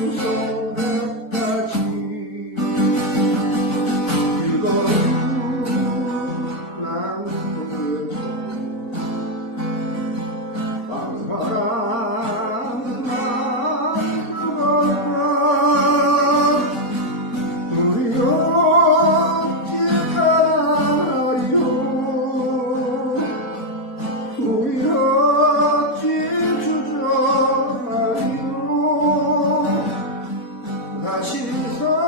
Yusuf I choose